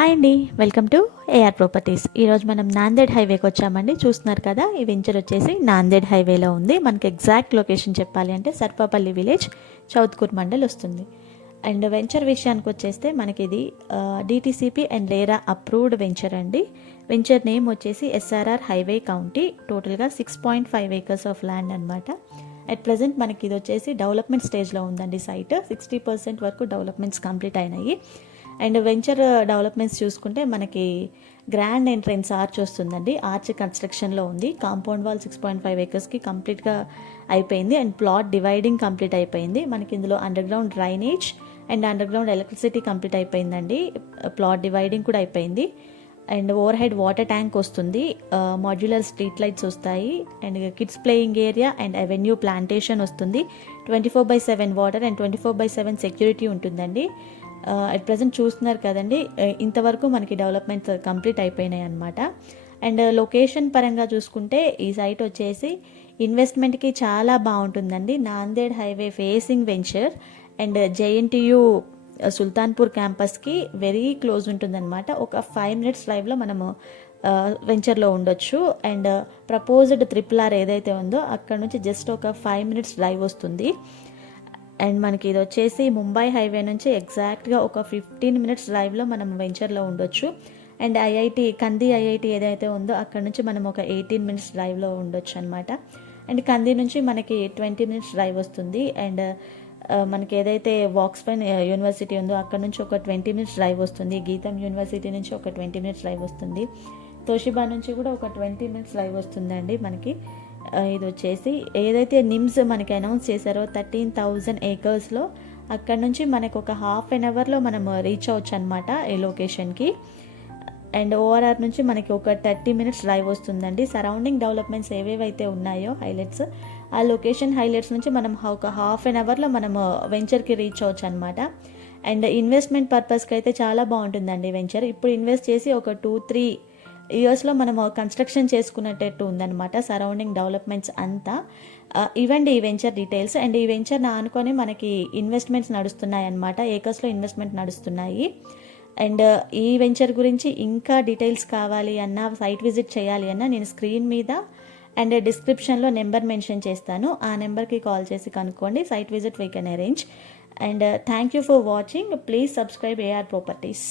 Hi అండి, welcome to AR properties. ఈరోజు మనం నాందేడ్ హైవేకి వచ్చామండి. చూస్తున్నారు కదా, ఈ వెంచర్ వచ్చేసి నాందేడ్ హైవేలో ఉంది. మనకి ఎగ్జాక్ట్ లొకేషన్ చెప్పాలి అంటే సర్పాపల్లి విలేజ్, చౌత్కూర్ మండల్ వస్తుంది. అండ్ వెంచర్ విషయానికి వచ్చేస్తే మనకి ఇది DTCP and RERA approved venture అండి. వెంచర్ నేమ్ వచ్చేసి ఎస్ఆర్ఆర్ హైవే కౌంటీ. టోటల్గా 6.5 acres ఆఫ్ ల్యాండ్ అనమాట. అట్ ప్రజెంట్ మనకి ఇది వచ్చేసి డెవలప్మెంట్ స్టేజ్లో ఉందండి. సైట్ 60% వరకు డెవలప్మెంట్స్ కంప్లీట్ అయినాయి. అండ్ వెంచర్ డెవలప్మెంట్స్ చూసుకుంటే మనకి గ్రాండ్ ఎంట్రెన్స్ ఆర్చ్ వస్తుందండి. ఆర్చ్ కన్స్ట్రక్షన్లో ఉంది. కాంపౌండ్ వాల్ 6.5 acresకి కంప్లీట్గా అయిపోయింది. అండ్ ప్లాట్ డివైడింగ్ కంప్లీట్ అయిపోయింది. మనకి ఇందులో under ground drainage and under ground electricity complete అయిపోయిందండి. ప్లాట్ డివైడింగ్ కూడా అయిపోయింది. And over head water tank వస్తుంది. మాడ్యులర్ స్ట్రీట్ లైట్స్ వస్తాయి. And kids playing area and avenue plantation వస్తుంది. 24/7 వాటర్ అండ్ 24/7 సెక్యూరిటీ ఉంటుందండి. అట్ ప్రజెంట్ చూస్తున్నారు కదండి, ఇంతవరకు మనకి డెవలప్మెంట్స్ కంప్లీట్ అయిపోయినాయి అనమాట. అండ్ లొకేషన్ పరంగా చూసుకుంటే ఈ సైట్ వచ్చేసి ఇన్వెస్ట్మెంట్కి చాలా బాగుంటుందండి. Nanded highway facing venture and JNTU Sultanpur క్యాంపస్కి వెరీ క్లోజ్ ఉంటుందన్నమాట. ఒక 5 minutes డ్రైవ్లో మనము వెంచర్లో ఉండొచ్చు. అండ్ ప్రపోజ్డ్ RRR ఏదైతే ఉందో అక్కడ నుంచి జస్ట్ ఒక 5 minutes డ్రైవ్ వస్తుంది. అండ్ మనకి ఇది వచ్చేసి ముంబై హైవే నుంచి ఎగ్జాక్ట్గా ఒక 15 minutes డ్రైవ్లో మనం వెంచర్లో ఉండొచ్చు. అండ్ కంది ఐఐటి ఏదైతే ఉందో అక్కడ నుంచి మనం ఒక 18 minutes డ్రైవ్లో ఉండొచ్చు అనమాట. అండ్ కంది నుంచి మనకి 20 minutes డ్రైవ్ వస్తుంది. అండ్ మనకి ఏదైతే వాక్స్పైన్ యూనివర్సిటీ ఉందో అక్కడ నుంచి ఒక 20 minutes డ్రైవ్ వస్తుంది. గీతం యూనివర్సిటీ నుంచి ఒక 20 minutes డ్రైవ్ వస్తుంది. తోషిబా నుంచి కూడా ఒక 20 minutes డ్రైవ్ వస్తుందండి మనకి. ఇది వచ్చేసి ఏదైతే నిమ్స్ మనకి అనౌన్స్ చేశారో 13,000 acresలో అక్కడ నుంచి మనకు ఒక 1/2 hourలో మనం రీచ్ అవ్వచ్చు అనమాట ఈ లొకేషన్కి. అండ్ ఓఆర్ఆర్ నుంచి మనకి ఒక 30 minutes డ్రైవ్ వస్తుందండి. సరౌండింగ్ డెవలప్మెంట్స్ ఏవేవైతే ఉన్నాయో హైలైట్స్, ఆ లొకేషన్ హైలైట్స్ నుంచి మనం ఒక 1/2 hourలో మనం వెంచర్కి రీచ్ అవ్వచ్చు అనమాట. అండ్ ఇన్వెస్ట్మెంట్ పర్పస్కి అయితే చాలా బాగుంటుందండి వెంచర్. ఇప్పుడు ఇన్వెస్ట్ చేసి ఒక 2-3 yearsలో మనము కన్స్ట్రక్షన్ చేసుకున్నట్టు ఉందన్నమాట. సరౌండింగ్ డెవలప్మెంట్స్ అంతా ఇవ్వండి ఈ వెంచర్ డీటెయిల్స్. అండ్ ఈ వెంచర్ అనుకొని మనకి ఇన్వెస్ట్మెంట్స్ నడుస్తున్నాయి అన్నమాట. ఏకర్స్లో ఇన్వెస్ట్మెంట్ నడుస్తున్నాయి. అండ్ ఈ వెంచర్ గురించి ఇంకా డీటెయిల్స్ కావాలి అన్నా, సైట్ విజిట్ చేయాలి అన్నా, నేను స్క్రీన్ మీద అండ్ డిస్క్రిప్షన్లో నెంబర్ మెన్షన్ చేస్తాను. ఆ నెంబర్కి కాల్ చేసి కనుక్కోండి. Site visit we can arrange. And thank you for watching. Please subscribe AR properties.